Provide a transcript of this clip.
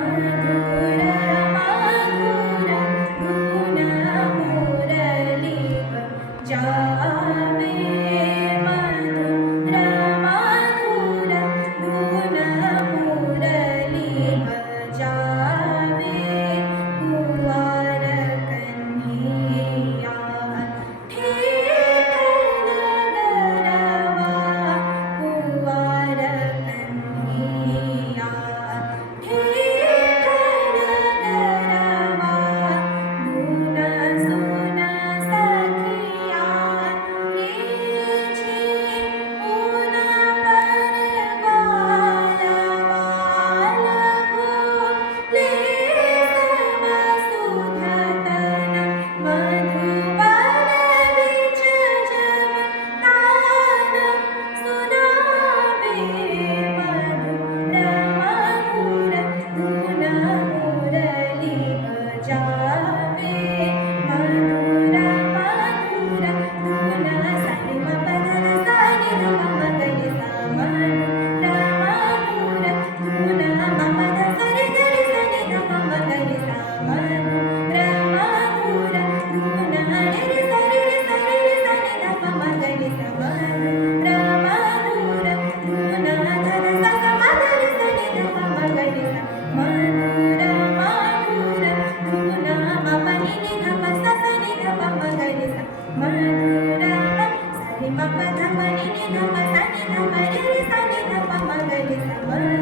मधुर मधुर धुन मुरली जावे मधुर मधुर धुन मुरली जावे कुंवर कन्हैया ठेठण गरवा कुंवर कन्हैया ठेठण गरवा धुन सुन सखिया रेझे ऊन पर वालवालवो लेस वसुधतन मधुबन विच जगतान सुनावे मधुर मधुर धुन मुरली बजावे मधुर मधुर धुन सानि म पद सानि ध म गरि सा मधुर मधुर धुन म पद सरि गरि सनि ध म गरि सा मधुर मधुर धुन रि रि सरि रि सनि ध म गरि सा मधुर मधुर धुन ध ध स स म गरि सनि ध म गरि सा मधुर मधुर धुन म प नि नि ध प स स नि ध प म गरि सा मधुर सरि म प ध प नि नि ध प स नि ध प रि रि स नि ध प म गरि सा